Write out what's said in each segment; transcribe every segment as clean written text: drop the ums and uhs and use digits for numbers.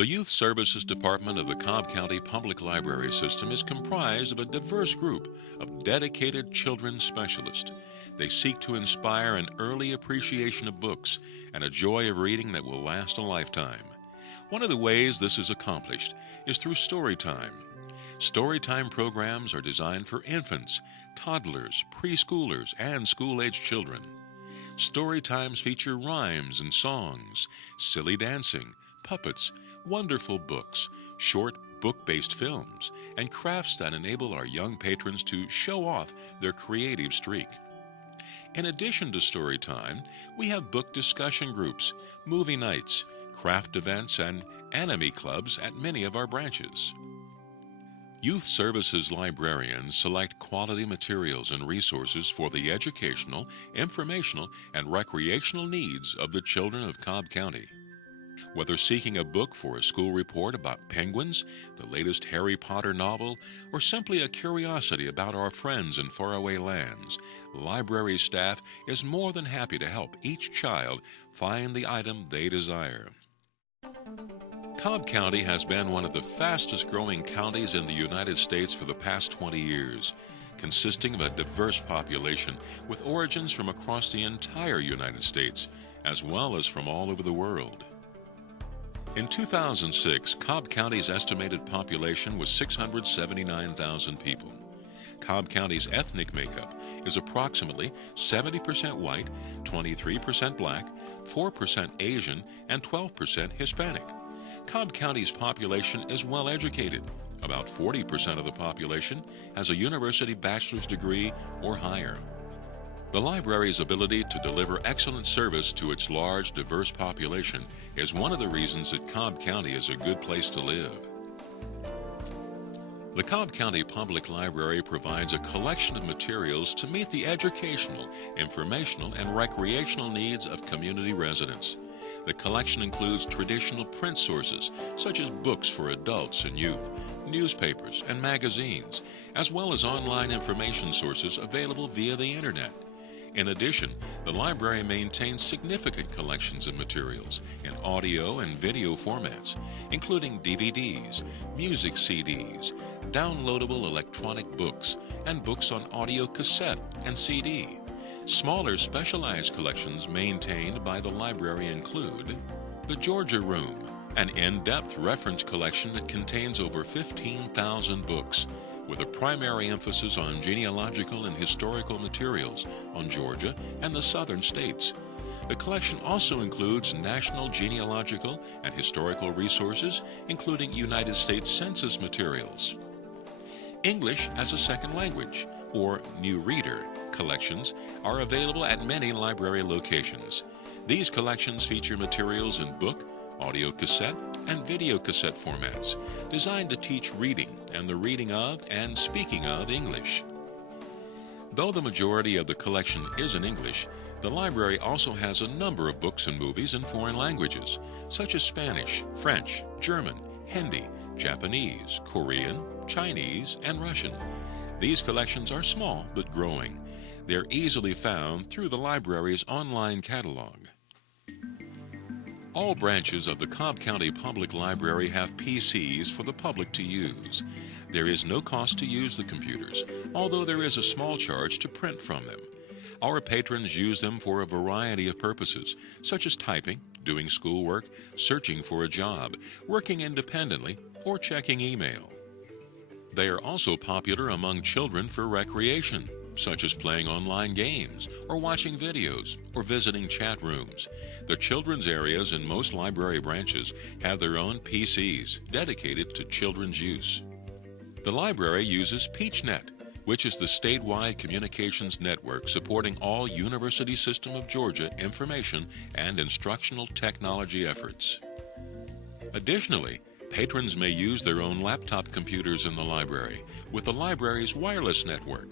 The Youth Services Department of the Cobb County Public Library System is comprised of a diverse group of dedicated children's specialists. They seek to inspire an early appreciation of books and a joy of reading that will last a lifetime. One of the ways this is accomplished is through Storytime. Storytime programs are designed for infants, toddlers, preschoolers, and school-aged children. Storytimes feature rhymes and songs, silly dancing, puppets, wonderful books, short book-based films, and crafts that enable our young patrons to show off their creative streak. In addition to Storytime, we have book discussion groups, movie nights, craft events, and anime clubs at many of our branches. Youth Services librarians select quality materials and resources for the educational, informational, and recreational needs of the children of Cobb County. Whether seeking a book for a school report about penguins, the latest Harry Potter novel, or simply a curiosity about our friends in faraway lands, library staff is more than happy to help each child find the item they desire. Cobb County has been one of the fastest-growing counties in the United States for the past 20 years, consisting of a diverse population with origins from across the entire United States, as well as from all over the world. In 2006, Cobb County's estimated population was 679,000 people. Cobb County's ethnic makeup is approximately 70% white, 23% black, 4% Asian, and 12% Hispanic. Cobb County's population is well educated. About 40% of the population has a university bachelor's degree or higher. The library's ability to deliver excellent service to its large, diverse population is one of the reasons that Cobb County is a good place to live. The Cobb County Public Library provides a collection of materials to meet the educational, informational, and recreational needs of community residents. The collection includes traditional print sources, such as books for adults and youth, newspapers, and magazines, as well as online information sources available via the Internet. In addition, the library maintains significant collections of materials in audio and video formats, including DVDs, music CDs, downloadable electronic books, and books on audio cassette and CD. Smaller specialized collections maintained by the library include the Georgia Room, an in-depth reference collection that contains over 15,000 books, with a primary emphasis on genealogical and historical materials on Georgia and the southern states. The collection also includes national genealogical and historical resources, including United States Census materials. English as a second language, or New Reader, collections are available at many library locations. These collections feature materials in book, audio cassette, and video cassette formats, designed to teach reading and the reading of and speaking of English. Though the majority of the collection is in English, the library also has a number of books and movies in foreign languages, such as Spanish, French, German, Hindi, Japanese, Korean, Chinese, and Russian. These collections are small but growing. They're easily found through the library's online catalog. All branches of the Cobb County Public Library have PCs for the public to use. There is no cost to use the computers, although there is a small charge to print from them. Our patrons use them for a variety of purposes, such as typing, doing schoolwork, searching for a job, working independently, or checking email. They are also popular among children for recreation, such as playing online games, or watching videos, or visiting chat rooms. The children's areas in most library branches have their own PCs dedicated to children's use. The library uses PeachNet, which is the statewide communications network supporting all University System of Georgia information and instructional technology efforts. Additionally, patrons may use their own laptop computers in the library with the library's wireless network.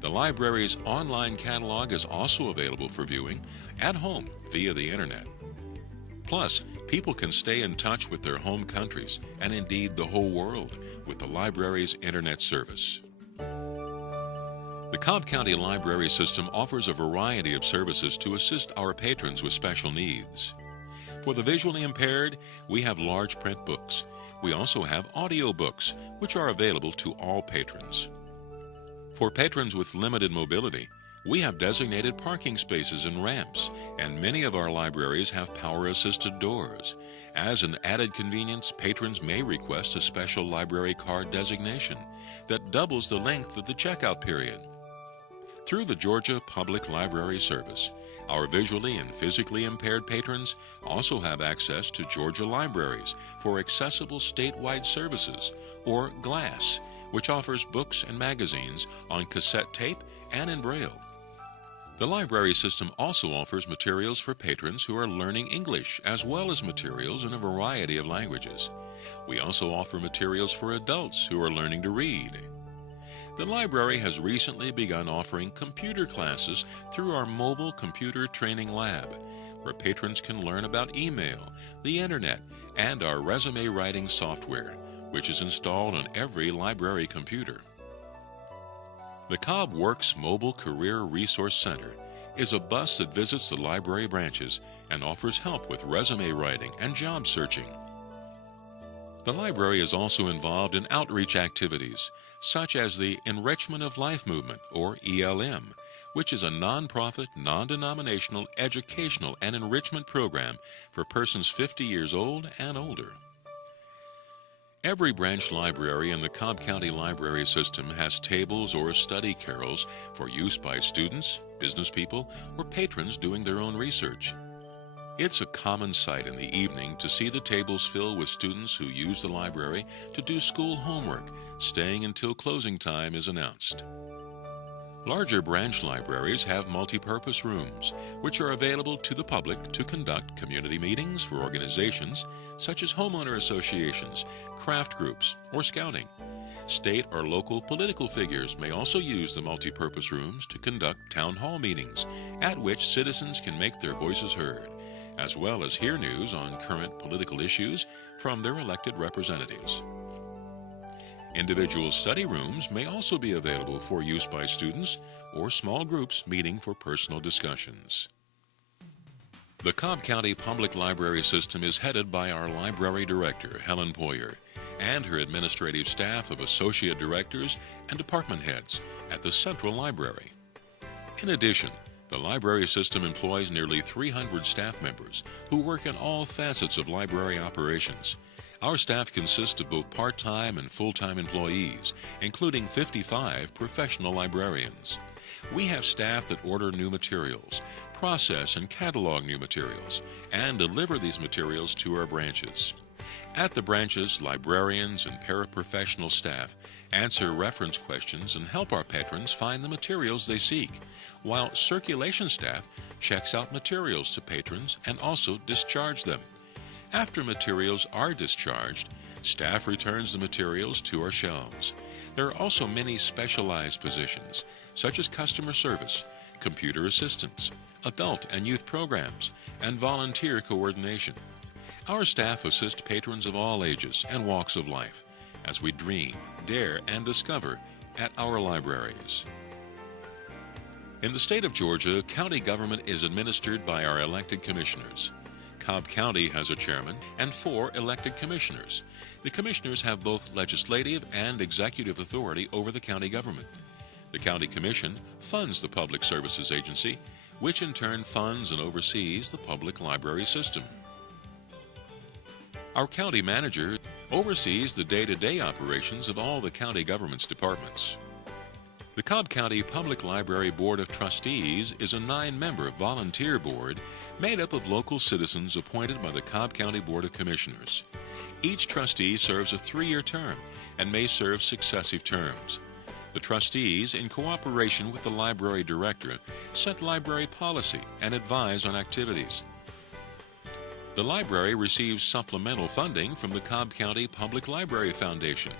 The library's online catalog is also available for viewing at home via the Internet. Plus, people can stay in touch with their home countries and indeed the whole world with the library's Internet service. The Cobb County Library System offers a variety of services to assist our patrons with special needs. For the visually impaired, we have large print books. We also have audio books, which are available to all patrons. For patrons with limited mobility, we have designated parking spaces and ramps, and many of our libraries have power-assisted doors. As an added convenience, patrons may request a special library card designation that doubles the length of the checkout period. Through the Georgia Public Library Service, our visually and physically impaired patrons also have access to Georgia Libraries for accessible statewide services, or GLASS, which offers books and magazines on cassette tape and in Braille. The library system also offers materials for patrons who are learning English, as well as materials in a variety of languages. We also offer materials for adults who are learning to read. The library has recently begun offering computer classes through our mobile computer training lab, where patrons can learn about email, the internet, and our resume writing software, which is installed on every library computer. The Cobb Works Mobile Career Resource Center is a bus that visits the library branches and offers help with resume writing and job searching. The library is also involved in outreach activities, such as the Enrichment of Life Movement, or ELM, which is a nonprofit, non-denominational educational and enrichment program for persons 50 years old and older. Every branch library in the Cobb County Library System has tables or study carrels for use by students, business people, or patrons doing their own research. It's a common sight in the evening to see the tables fill with students who use the library to do school homework, staying until closing time is announced. Larger branch libraries have multipurpose rooms, which are available to the public to conduct community meetings for organizations such as homeowner associations, craft groups, or scouting. State or local political figures may also use the multipurpose rooms to conduct town hall meetings, at which citizens can make their voices heard, as well as hear news on current political issues from their elected representatives. Individual study rooms may also be available for use by students or small groups meeting for personal discussions. The Cobb County Public Library System is headed by our Library Director, Helen Poyer, and her administrative staff of associate directors and department heads at the Central Library. In addition, the library system employs nearly 300 staff members who work in all facets of library operations. Our staff consists of both part-time and full-time employees, including 55 professional librarians. We have staff that order new materials, process and catalog new materials, and deliver these materials to our branches. At the branches, librarians and paraprofessional staff answer reference questions and help our patrons find the materials they seek, while circulation staff checks out materials to patrons and also discharge them. After materials are discharged, staff returns the materials to our shelves. There are also many specialized positions, such as customer service, computer assistance, adult and youth programs, and volunteer coordination. Our staff assist patrons of all ages and walks of life as we dream, dare, and discover at our libraries. In the state of Georgia, county government is administered by our elected commissioners. Cobb County has a chairman and 4 elected commissioners. The commissioners have both legislative and executive authority over the county government. The county commission funds the Public Services Agency, which in turn funds and oversees the public library system. Our county manager oversees the day-to-day operations of all the county government's departments. The Cobb County Public Library Board of Trustees is a 9-member volunteer board made up of local citizens appointed by the Cobb County Board of Commissioners. Each trustee serves a 3-year term and may serve successive terms. The trustees, in cooperation with the library director, set library policy and advise on activities. The library receives supplemental funding from the Cobb County Public Library Foundation.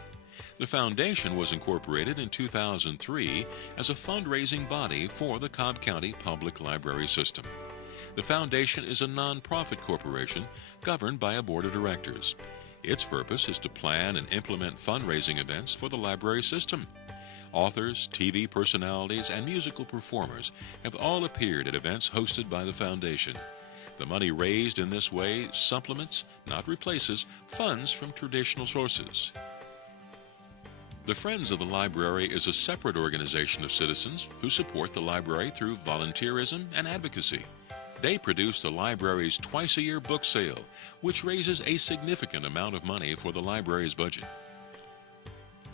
The foundation was incorporated in 2003 as a fundraising body for the Cobb County Public Library System. The foundation is a nonprofit corporation governed by a board of directors. Its purpose is to plan and implement fundraising events for the library system. Authors, TV personalities, and musical performers have all appeared at events hosted by the foundation. The money raised in this way supplements, not replaces, funds from traditional sources. The Friends of the Library is a separate organization of citizens who support the library through volunteerism and advocacy. They produce the library's twice-a-year book sale, which raises a significant amount of money for the library's budget.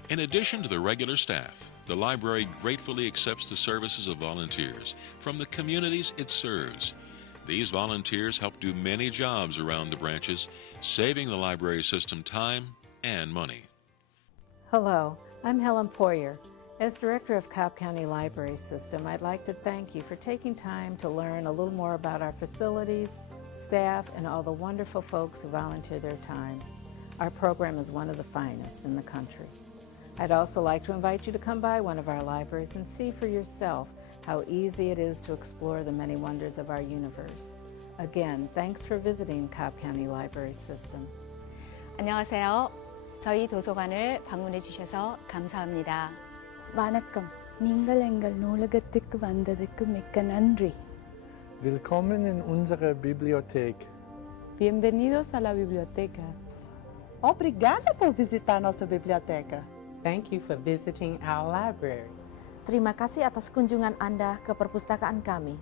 In addition to the regular staff, the library gratefully accepts the services of volunteers from the communities it serves. These volunteers help do many jobs around the branches, saving the library system time and money. Hello, I'm Helen Poyer. As Director of Cobb County Library System, I'd like to thank you for taking time to learn a little more about our facilities, staff, and all the wonderful folks who volunteer their time. Our program is one of the finest in the country. I'd also like to invite you to come by one of our libraries and see for yourself how easy it is to explore the many wonders of our universe. Again, thanks for visiting Cobb County Library System. 안녕하세요. 저희 도서관을 방문해 주셔서 감사합니다. வணக்கம். நீங்கள் எங்கள் நூலகத்துக்கு வந்ததுக்கு மிக்க நன்றி. Willkommen in unserer Bibliothek. Bienvenidos a la biblioteca. Obrigada por visitar nossa biblioteca. Thank you for visiting our library. Terima kasih atas kunjungan Anda ke perpustakaan kami.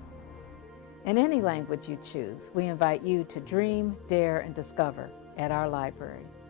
In any language you choose, we invite you to dream, dare, and discover at our libraries.